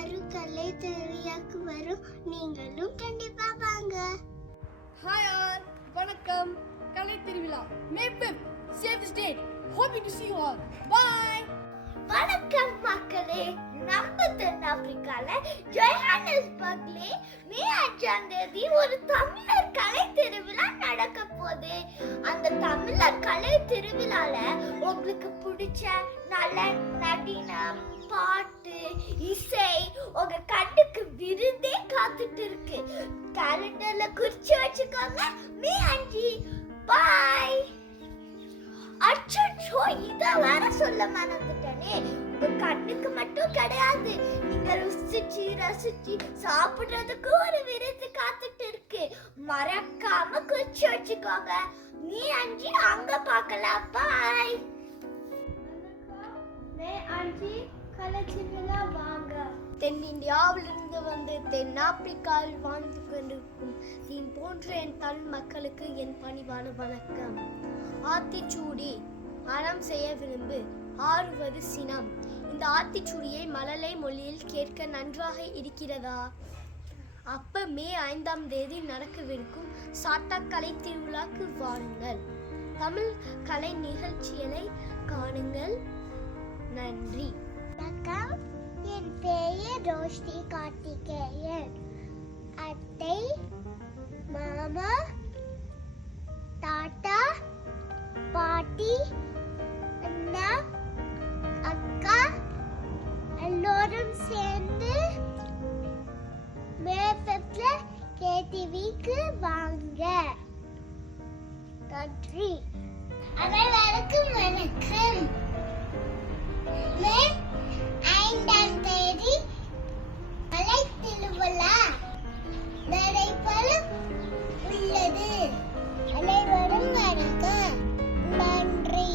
எல்லாரும் கலை திருவிழாக்கு வரும், நீங்களும் கண்டிப்பா வாங்க. Hi all, வணக்கம். கலை திருவிழா May 5th, save the date. Hoping to see you all. Bye. வணக்கம் மக்களே. நம்ம தென்னாப்பிரிக்கால ஜோஹானஸ்பர்க்ல மே 5ஆம் தேதி ஒரு தமிழர் கலை திருவிழா நடக்க போகுது. அந்த தமிழர் கலை திருவிழால உங்களுக்கு பிடிச்ச நடனம், பாட்டு, இசை உங்க கண்ணுக்கு விருந்தே காத்துட்டு இருக்கு. கேலண்டர்ல குறிச்சு வச்சுக்கோங்க. மே 5. பை. அச்சோ, இத வேற சொல்ல மறந்துட்டேனே. உங்க கண்ணுக்கு மட்டும் கிடையாது, நீங்க ருசிச்சு ரசிச்சு சாப்பிடுறதுக்கு ஒரு விருது காத்துட்டு இருக்கு. மறக்காம குறிச்சு வச்சுக்கோங்க. மே 5 அங்க பார்க்கலாம். பாய். மே 5 கலை திருவிழா வாங்க. தென்னிந்தியாவிலிருந்து வந்து தென்னாப்பிரிக்காவில் வாழ்ந்து கொண்டிருக்கும் தீன் போன்ற என் தமிழ் மக்களுக்கு என் பணிவான வணக்கம். ஆத்திச்சூடி மனம் செய்ய விரும்பு, ஆறுவது சினம். இந்த ஆத்திச்சூடியை மழலை மொழியில் கேட்க நன்றாக இருக்கிறதா? அப்ப மே 5ஆம் தேதி நடக்கவிருக்கும் சாட்டா கலை திருவிழாக்கு வாருங்கள். தமிழ் கலை நிகழ்ச்சிகளை காணுங்கள். நன்றி. வணக்கம், என் பெயர் ரோஷ்டி கார்த்திகேயன். அத்தை, மாமா, தாத்தா, பாட்டி, அண்ணா, அக்கா எல்லோரும் சேர்ந்து மே 5th கேடிவிக்கு வாங்க. நன்றி. அனைவருக்கும் வணக்கம். மே 5ஆம் தேதி கலை திருவிழா நடைபெற உள்ளது. அனைவரும் வருக. நன்றி.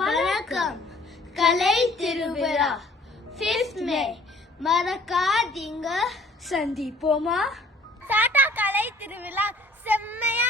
வணக்கம். கலை திருவிழா 5th May. மறக்காதீங்க. சந்திப்போமா? சாட்டா கலை திருவிழா செம்மையா